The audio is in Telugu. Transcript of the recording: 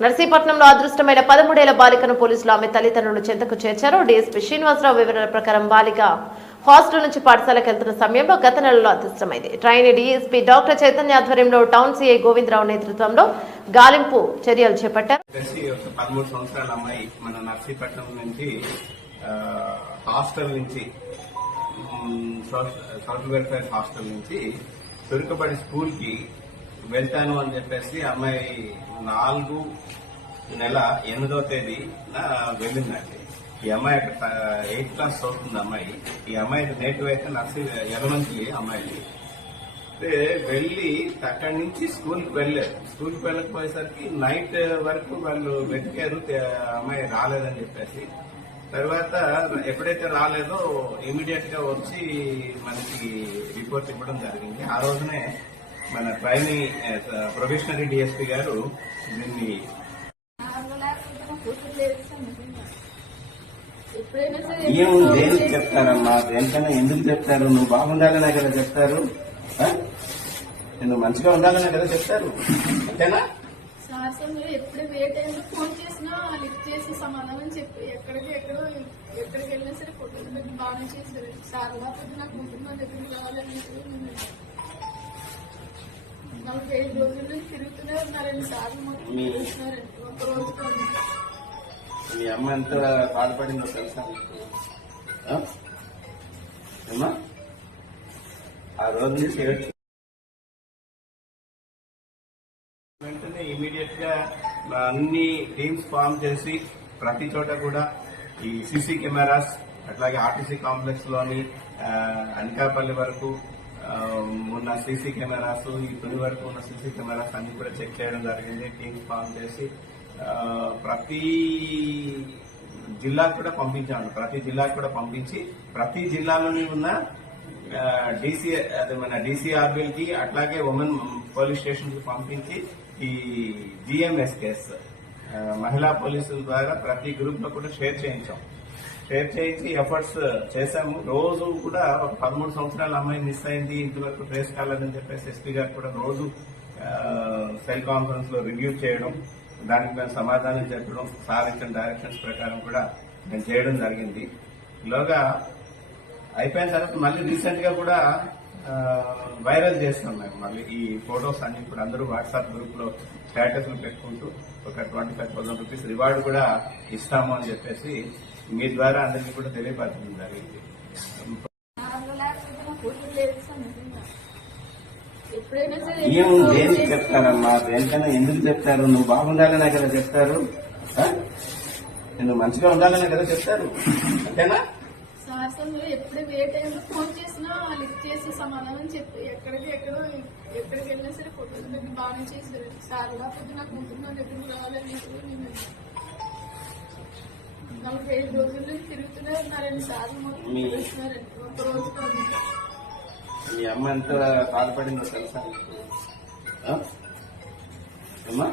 నర్సీపట్నంలో అదృష్టమైన పదమూడేళ్ళ బాలికను పోలీసులు ఆమె తల్లిదండ్రులు చెంతకు చేర్చారు. డీఎస్పీ శ్రీనివాసరావు వివరణ ప్రకారం బాలిక హాస్టల్ నుంచి పాఠశాలకు వెళ్తున్న సమయంలో గత నెలలో అదృష్టమైంది. ట్రైన్ డీఎస్పీ డాక్టర్ చైతన్య ఆధ్వర్యంలో టౌన్ సీఐ గోవిందరావు నేతృత్వంలో గాలింపు చర్యలు చేపట్టారు. పదమూడు సంవత్సరాల అమ్మాయి మన నర్సీపట్నం నుంచి హాస్టల్ నుంచి సోషల్ వెల్ఫేర్ హాస్టల్ నుంచి తురుకబడి స్కూల్కి వెళ్తాను అని చెప్పేసి అమ్మాయి నాలుగు నెల ఎనిమిదో తేదీ వెళ్ళిందండి. ఈ అమ్మాయి ఎయిత్ క్లాస్ చదువుతుంది అమ్మాయి. ఈ అమ్మాయి నేటివ్ అయితే నర్సీ ఎలమంచి అమ్మాయి. అయితే వెళ్ళి అక్కడి నుంచి స్కూల్కి వెళ్ళారు. స్కూల్కి వెళ్ళకపోయేసరికి నైట్ వరకు వాళ్ళు వెతికారు. అమ్మాయి రాలేదని చెప్పేసి. తర్వాత ఎప్పుడైతే రాలేదో ఇమీడియట్గా వచ్చి మనకి రిపోర్ట్ ఇవ్వడం జరిగింది. ఆ రోజునే మన ట్రైనీ ప్రొఫెషనరీ డిఎస్పీ గారు దీన్ని ఏం దేనికి చెప్తారమ్మా? దేనికన్నా ఎందుకు చెప్తారు? నువ్వు బాగుండాలనే కదా చెప్తారు? నువ్వు మంచిగా ఉండాలనే కదా చెప్తారు? అంతేనా? ఎప్పుడు ఏ టైంలో ఫోన్ చేసినా లిఫ్ట్ చేసి సమాధానం చెప్పి ఎక్కడికి ఎక్కడో ఎక్కడికి వెళ్ళినా సరే ఫోటోలు పెట్టి బాగానే చేశారు. సార్ నాకు ముందు నా దగ్గరికి రావాలని నలభై ఐదు రోజుల నుంచి తిరుగుతూనే ఉన్నారండి సార్ మాకు మీ- ఒక అమ్మ ఎంత బాధపడిందో తెలుసా మీకు? ఆ? ఏమ్మా ఆ రోజు నుంచి వెంటనే ఇమీడియట్గా అన్ని టీమ్స్ ఫామ్ చేసి ప్రతి చోట కూడా ఈ సీసీ కెమెరాస్ అట్లాగే ఆర్టీసీ కాంప్లెక్స్లోని అనకాపల్లి వరకు Um, ఉన్న సీసీ కెమెరాస్ ఇప్పటి వరకు ఉన్న సీసీ కెమెరాస్ అన్ని కూడా చెక్ చేయడం జరిగింది. టీమ్స్ ఫామ్ చేసి uh, ప్రతి జిల్లాకు కూడా పంపించాను. ప్రతి జిల్లాకు కూడా పంపించి ప్రతి జిల్లాలోని ఉన్న డీసీ అదే మన డీసీఆర్బిల్కి అట్లాగే ఉమెన్ పోలీస్ స్టేషన్కి పంపించి ఈ జిఎంఎస్కేఎస్ uh, మహిళా పోలీసుల ద్వారా ప్రతి గ్రూప్లో కూడా షేర్ చేయించాం. షేర్ చేయించి ఎఫర్ట్స్ చేశాము. రోజు కూడా ఒక పదమూడు సంవత్సరాల అమ్మాయి మిస్ అయింది. ఇంతవరకు ట్రేస్ కాలేదని చెప్పేసి ఎస్పీ గారు కూడా రోజు సెల్ కాన్ఫరెన్స్లో రివ్యూ చేయడం దానికి మేము సమాధానం చెప్పడం సార్ ఇచ్చిన డైరెక్షన్స్ ప్రకారం కూడా మేము చేయడం జరిగింది. ఈలోగా అయిపోయిన తర్వాత మళ్ళీ రీసెంట్గా కూడా వైరల్ చేస్తున్నాం మేము. మళ్ళీ ఈ ఫొటోస్ అన్ని ఇప్పుడు అందరూ వాట్సాప్ గ్రూప్లో స్టేటస్ పెట్టుకుంటూ ఒక twenty five thousand rupees reward కూడా ఇస్తాము అని చెప్పేసి మీ ద్వారా అందరికీ కూడా తెలియపరచడం జరిగింది కూతురు ఏం దేనికి చెప్తారమ్మా దేనికన్నా ఎందుకు చెప్తారు? నువ్వు బాగుండాలనే కదా చెప్తారు? నువ్వు మంచిగా ఉండాలనే కదా చెప్తారు? అంతేనా? ఎప్పుడు ఏ టైంలో ఫోన్ చేసినా లిఫ్ట్ చేసి సమాధానం చెప్పి. ఎక్కడికి ఎక్కడో ఎక్కడికి వెళ్ళినా సరే ఫోటోలు బాగానే చేశారు. సార్ నాకు ముందు నా దగ్గరికి రావాలని నేను నలభై ఐదు రోజుల నుంచి తిరుగుతూనే ఉన్నారండి మీ- చూస్తున్నారండి ఒక రోజు కాదు. మీ అమ్మ ఎంత బాధపడిందో తెలుసా మీకు? ఆ? అమ్మా